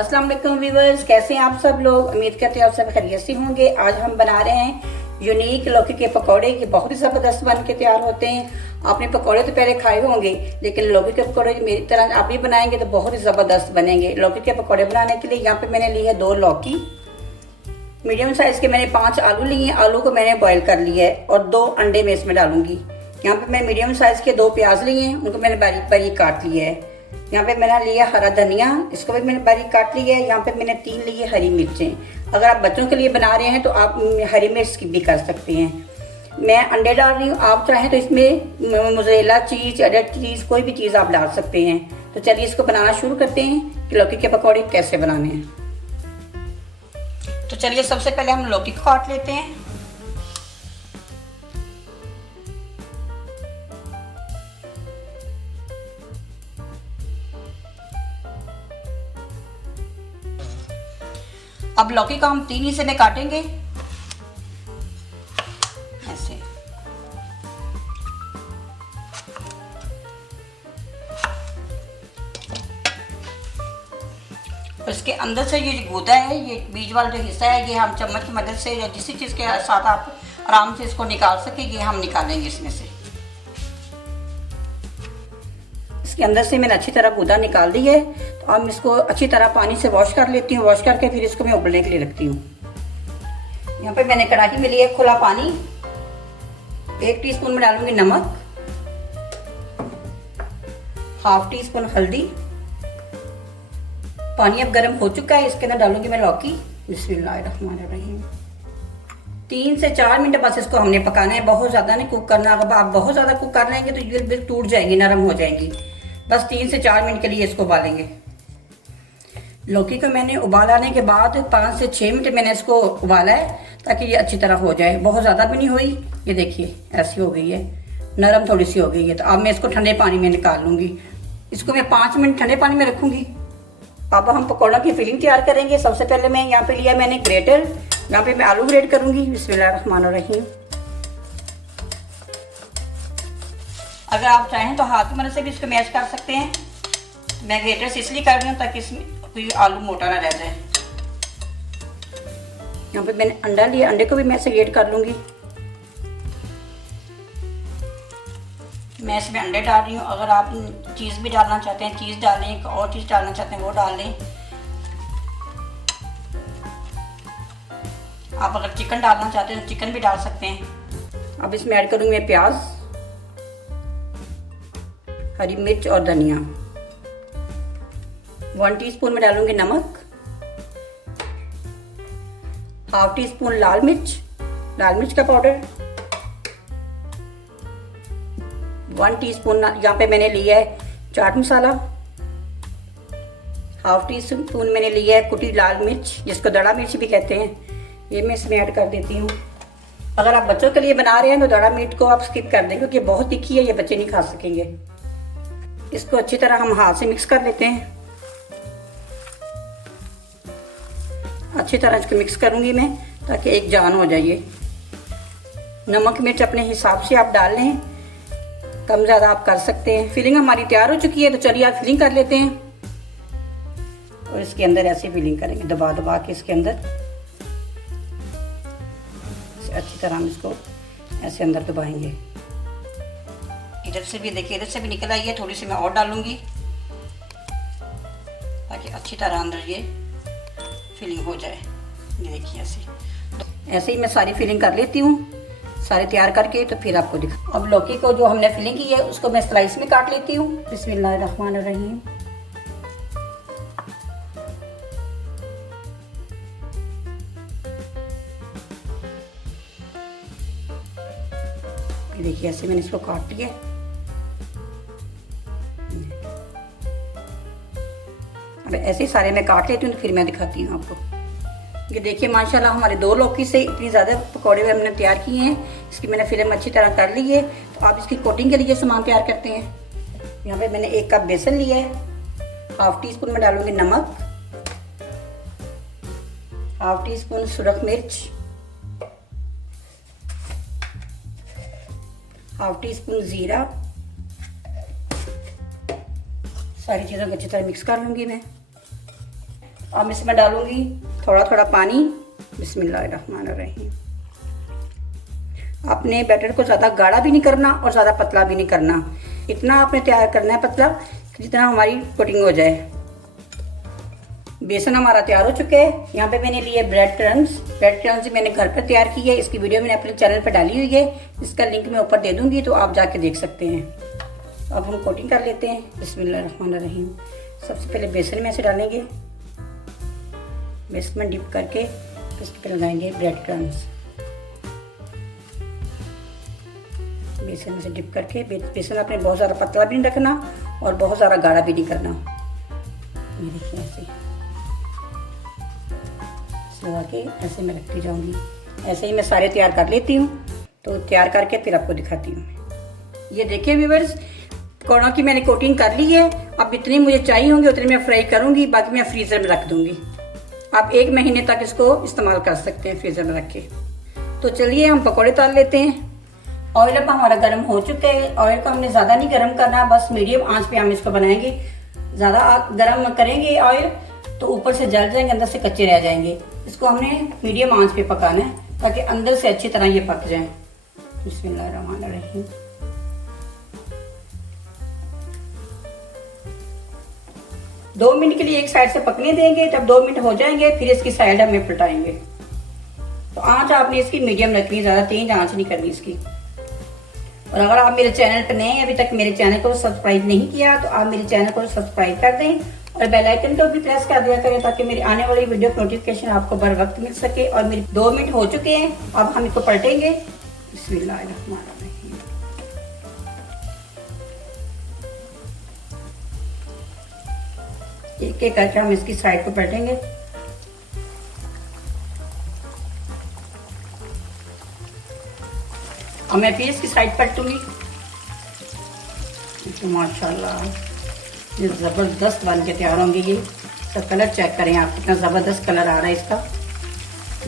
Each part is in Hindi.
अस्सलाम वालेकुम व्यूअर्स, कैसे हैं आप सब लोग। उम्मीद करते हैं आप सब खैरियत से होंगे। आज हम बना रहे हैं यूनिक लौकी के पकौड़े। ये बहुत ही ज़बरदस्त बन के तैयार होते हैं। आपने पकौड़े तो पहले खाए होंगे, लेकिन लौकी के पकौड़े मेरी तरह आप भी बनाएंगे तो बहुत ही ज़बरदस्त बनेंगे। लौकी के पकौड़े बनाने के लिए यहाँ पे मैंने ली है 2 लौकी, मीडियम साइज़ के मैंने 5 आलू लिए हैं। आलू को मैंने बॉयल कर लिया है और 2 अंडे मैं इसमें डालूंगी। यहाँ पे मैं मीडियम साइज़ के 2 प्याज लिए हैं, उनको मैंने बारीक बारीक काट लिया है। यहाँ पे मैंने लिया हरा धनिया, इसको भी मैंने बारीक काट लिया है। यहाँ पे मैंने 3 लिए हरी मिर्चें। अगर आप बच्चों के लिए बना रहे हैं तो आप हरी मिर्च स्किप भी कर सकते हैं। मैं अंडे डाल रही हूँ, आप चाहें तो इसमें मोज़रेला चीज़, चेडर चीज़, कोई भी चीज़ आप डाल सकते हैं। तो चलिए इसको बनाना शुरू करते हैं कि लौकी के पकौड़े कैसे बनाने हैं। तो चलिए सबसे पहले हम लौकी को काट लेते हैं। अब लौकी को हम 3 हिस्से में काटेंगे ऐसे। और इसके अंदर से ये जो गूदा है, ये बीज वाला जो हिस्सा है, ये हम चम्मच की मदद से या किसी चीज़ के साथ आप आराम से इसको निकाल सके, ये हम निकालेंगे इसमें से। इसके अंदर से मैंने अच्छी तरह गूदा निकाल दी है। तो अब इसको अच्छी तरह पानी से वॉश कर लेती हूँ। वॉश करके फिर इसको मैं उबलने के लिए रखती हूँ। यहाँ पे मैंने कढ़ाई में लिया खुला पानी। 1 टीस्पून में डालूंगी नमक, ½ टीस्पून हल्दी। पानी अब गर्म हो चुका है, इसके अंदर डालूंगी मैं लौकी। बिस्मिल्लाहिर्रहमानिर्रहीम। 3 से 4 मिनट बस इसको हमने पकाना है, बहुत ज़्यादा नहीं कुक करना। अगर आप बहुत ज़्यादा कुक कर लेंगे तो ये बिल्कुल टूट जाएंगी, नरम हो जाएंगी। बस 3 से 4 मिनट के लिए इसको उबालेंगे। लौकी को मैंने उबाल आने के बाद 5 से 6 मिनट मैंने इसको उबाला है, ताकि ये अच्छी तरह हो जाए। बहुत ज़्यादा भी नहीं हुई, ये देखिए ऐसी हो गई है, नरम थोड़ी सी हो गई है। तो अब मैं इसको ठंडे पानी में निकाल लूँगी। इसको मैं 5 मिनट ठंडे पानी में रखूँगी। अब हम पकौड़ों की फिलिंग तैयार करेंगे। सबसे पहले मैं यहाँ पे लिया मैंने ग्रेटर, यहाँ पे मैं आलू ग्रेट करूँगी। बिस्मिल्लाहिर्रहमानिर्रहीम। अगर आप चाहें तो हाथ की मदद से भी इसको मैश कर सकते हैं। मैं ग्रेटर से इसलिए कर रही हूँ ताकि इसमें कोई आलू मोटा ना रह जाए। यहाँ पे मैंने अंडा लिया, अंडे को भी मैं से ग्रेट कर लूँगी। मैं इसमें अंडे डाल रही हूँ। अगर आप चीज़ भी डालना चाहते हैं चीज़ डालें, एक और चीज़ डालना चाहते हैं वो डाल लें। आप अगर चिकन डालना चाहते हैं तो चिकन भी डाल सकते हैं। अब इसमें ऐड करूँगी मैं प्याज, हरी मिर्च और धनिया। 1 टीस्पून में डालूंगी नमक, ½ टीस्पून लाल मिर्च का पाउडर, 1 टीस्पून यहाँ पे मैंने लिया है चाट मसाला, ½ टीस्पून मैंने लिया है कुटी लाल मिर्च, जिसको दड़ा मिर्च भी कहते हैं। ये मैं इसमें ऐड कर देती हूँ। अगर आप बच्चों के लिए बना रहे हैं तो दड़ा मिर्च को आप स्किप कर दें, क्योंकि बहुत तीखी है, ये बच्चे नहीं खा सकेंगे। इसको अच्छी तरह हम हाथ से मिक्स कर लेते हैं। अच्छी तरह इसको मिक्स करूंगी मैं, ताकि एक जान हो जाए। नमक मिर्च अपने हिसाब से आप डाल लें, कम ज़्यादा आप कर सकते हैं। फिलिंग हमारी तैयार हो चुकी है, तो चलिए आप फिलिंग कर लेते हैं। और इसके अंदर ऐसे फिलिंग करेंगे, दबा दबा के इसके अंदर अच्छी तरह हम इसको ऐसे अंदर दबाएंगे। इधर से भी देखिए, इधर से भी निकल आई है। थोड़ी सी मैं और डालूंगी ताकि अच्छी तरह अंदर ये फिलिंग हो जाए। ये देखिए ऐसे ही मैं सारी फिलिंग कर लेती हूँ, सारे तैयार करके तो फिर आपको दिखा। अब लौकी को जो हमने फिलिंग की है उसको मैं स्लाइस में काट लेती हूँ। बिस्मिल्लाहिर्रहमानिर्रहीम। देखिए ऐसे मैंने इसको काट लिया। अब ऐसे ही सारे मैं काट लेती हूँ, तो फिर मैं दिखाती हूँ आपको। ये देखिए माशाल्लाह हमारे 2 लौकी से इतनी ज़्यादा पकौड़े हमने तैयार किए हैं। इसकी मैंने फिल्म अच्छी तरह कर ली है। तो आप इसकी कोटिंग के लिए सामान तैयार करते हैं। यहाँ पे मैंने 1 कप बेसन लिया है, ½ टीस्पून में डालूंगी नमक, ½ टीस्पून सुरख मिर्च, ½ टीस्पून जीरा। सारी चीज़ों को अच्छी तरह मिक्स कर लूँगी मैं। अब इसमें डालूंगी थोड़ा थोड़ा पानी। बिस्मिल्लाहिर्रहमानिर्रहीम। आपने बैटर को ज़्यादा गाढ़ा भी नहीं करना और ज़्यादा पतला भी नहीं करना, इतना आपने तैयार करना है पतला जितना हमारी कोटिंग हो जाए। बेसन हमारा तैयार हो चुका है। यहाँ पे मैंने लिए ब्रेड क्रम्स। ब्रेड क्रम्स मैंने घर पर तैयार की है, इसकी वीडियो मैंने अपने चैनल पर डाली हुई है, इसका लिंक मैं ऊपर दे दूंगी तो आप जाके देख सकते हैं। अब हम कोटिंग कर लेते हैं। बिस्मिल्लाहिर्रहमानिर्रहीम। सबसे पहले बेसन में से डालेंगे, बेसन में डिप करके इसके पे लगाएंगे ब्रेड क्रम्स। बेसन में से डिप करके, बेसन आपने बहुत ज़्यादा पतला भी नहीं रखना और बहुत ज़्यादा गाढ़ा भी नहीं करना। ये देखिए ऐसे लगा के ऐसे मैं रखती जाऊंगी। ऐसे ही मैं सारे तैयार कर लेती हूँ, तो तैयार करके फिर आपको दिखाती हूँ। ये देखिए व्यूअर्स, पकौड़ों की मैंने कोटिंग कर ली है। अब जितने मुझे चाहिए होंगे उतने मैं फ्राई करूँगी, बाकी मैं फ्रीज़र में रख दूँगी। आप 1 महीने तक इसको इस्तेमाल कर सकते हैं फ्रीज़र में रख के। तो चलिए हम पकौड़े तल लेते हैं। ऑयल अब हमारा गर्म हो चुका है। ऑयल को हमने ज़्यादा नहीं गर्म करना, बस मीडियम आंच पे हम इसको बनाएंगे। ज़्यादा गर्म करेंगे ऑयल तो ऊपर से जल जाएंगे, अंदर से कच्चे रह जाएंगे। इसको हमने मीडियम आंच पे पकाना है ताकि अंदर से अच्छी तरह ये पक जाए। बिस्मिल्लाहिर्रहमानिर्रहीम। दो मिनट के लिए एक साइड से पकने देंगे, जब 2 मिनट हो जाएंगे फिर इसकी साइड हमें पलटाएंगे। तो आंच आपने इसकी मीडियम रखनी है, ज़्यादा तेज आंच नहीं करनी इसकी। और अगर आप मेरे चैनल पर नए हैं, अभी तक मेरे चैनल को सब्सक्राइब नहीं किया तो आप मेरे चैनल को सब्सक्राइब कर दें और बेल आइकन को भी प्रेस कर दिया करें ताकि मेरी आने वाली वीडियो की नोटिफिकेशन आपको बर वक्त मिल सके। और मेरे 2 मिनट हो चुके हैं, अब हम इसको पलटेंगे। बिस्मिल्लाहिर्रहमानिर्रहीम। एक एक करके हम इसकी साइड को पलटेंगे। अब मैं फिर इसकी साइड पलटूंगी। तो माशाल्लाह ये ज़बरदस्त बन के तैयार होंगे। ये इसका कलर चेक करें आप, कितना ज़बरदस्त कलर आ रहा है इसका।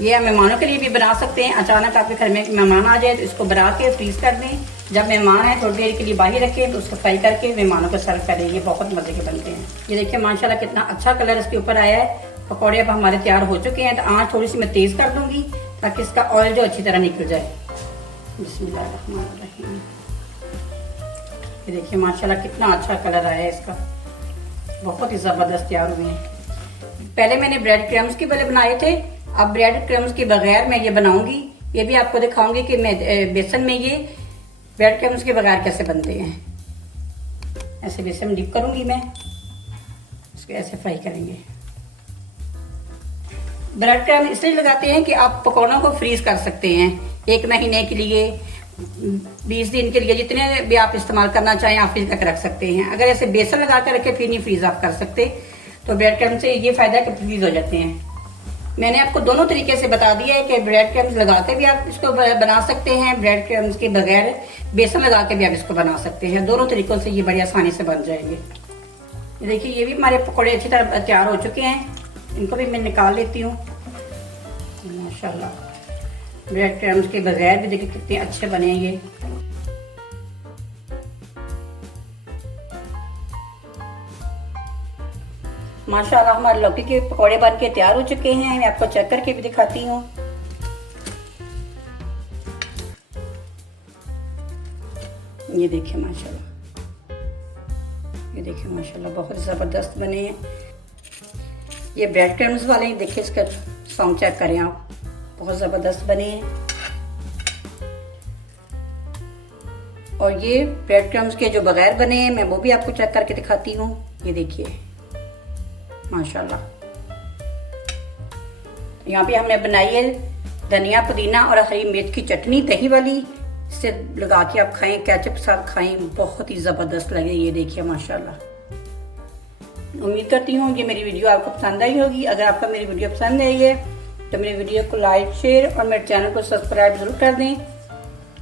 ये हम मेहमानों के लिए भी बना सकते हैं। अचानक आपके घर में मेहमान आ जाए तो इसको बना के फ्रीज कर दें। जब मेहमान है थोड़ी देर के लिए बाहर रखें तो उसको फ्राई करके मेहमानों को सर्व करें। ये बहुत मजे के बनते हैं। ये देखिए माशाल्लाह कितना अच्छा कलर इसके ऊपर आया है। पकौड़े अब हमारे तैयार हो चुके हैं। तो आँच थोड़ी सी मैं तेज कर दूंगी ताकि इसका ऑयल जो अच्छी तरह निकल जाए। बिस्मिल्लाहिर्रहमानिर्रहीम। ये देखिए माशाल्लाह कितना अच्छा कलर आया है इसका, बहुत ही ज़बरदस्त तैयार हुए हैं। पहले मैंने ब्रेड क्रम्स के पहले बनाए थे, अब ब्रेड क्रम्स के बगैर मैं ये बनाऊंगी। ये भी आपको दिखाऊंगी कि मैं बेसन में ये ब्रेड क्रम्स के बगैर कैसे बनते हैं। ऐसे बेसन में डिप करूंगी मैं, इसको ऐसे फ्राई करेंगे। ब्रेड क्रम्स इसलिए लगाते हैं कि आप पकौड़ों को फ्रीज कर सकते हैं 1 महीने के लिए, 20 दिन के लिए, जितने भी आप इस्तेमाल करना चाहें आप फ्रीज करके रख सकते हैं। अगर ऐसे बेसन लगा कर रखे फिर नहीं फ्रीज आप कर सकते। तो ब्रेड क्रम्स से ये फायदा है कि फ्रीज हो जाते हैं। मैंने आपको दोनों तरीके से बता दिया है कि ब्रेड क्रम्स लगा के भी आप इसको बना सकते हैं, ब्रेड क्रम्स के बगैर बेसन लगा के भी आप इसको बना सकते हैं। दोनों तरीकों से ये बड़ी आसानी से बन जाएंगे। देखिए ये भी हमारे पकौड़े अच्छी तरह तैयार हो चुके हैं। इनको भी मैं निकाल लेती हूँ। माशाल्लाह ब्रेड क्रम्स के बगैर भी देखिए कितने अच्छे बने हैं ये। माशाल्लाह हमारे लौकी के पकौड़े बन के तैयार हो चुके हैं। मैं आपको चेक करके भी दिखाती हूँ। ये देखिए माशाल्लाह, ये देखिए माशाल्लाह बहुत ज़बरदस्त बने हैं ये ब्रेड क्रम्स वाले। देखिए इसका साउंड चेक करें आप, बहुत ज़बरदस्त बने हैं। और ये ब्रेड क्रम्स के जो बगैर बने हैं मैं वो भी आपको चेक करके दिखाती हूँ। ये देखिए माशाल्लाह। यहाँ पे हमने बनाई है धनिया पुदीना और हरी मिर्च की चटनी दही वाली। इससे लगा के आप खाएं, केचप साथ खाएं, बहुत ही ज़बरदस्त लगे। ये देखिए माशाल्लाह। उम्मीद करती हूँ कि मेरी वीडियो आपको पसंद आई होगी। अगर आपको मेरी वीडियो पसंद आई है तो मेरी वीडियो को लाइक, शेयर और मेरे चैनल को सब्सक्राइब जरूर कर दें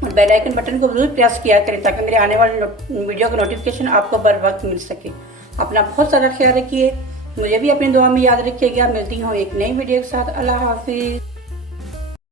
और बेल आइकन बटन को जरूर प्रेस किया करें ताकि मेरे आने वाली वीडियो का नोटिफिकेशन आपको बर वक्त मिल सके। अपना बहुत सारा ख्याल रखिए, मुझे भी अपनी दुआ में याद रखिएगा। मिलती हूँ एक नई वीडियो के साथ। अल्लाह हाफिज।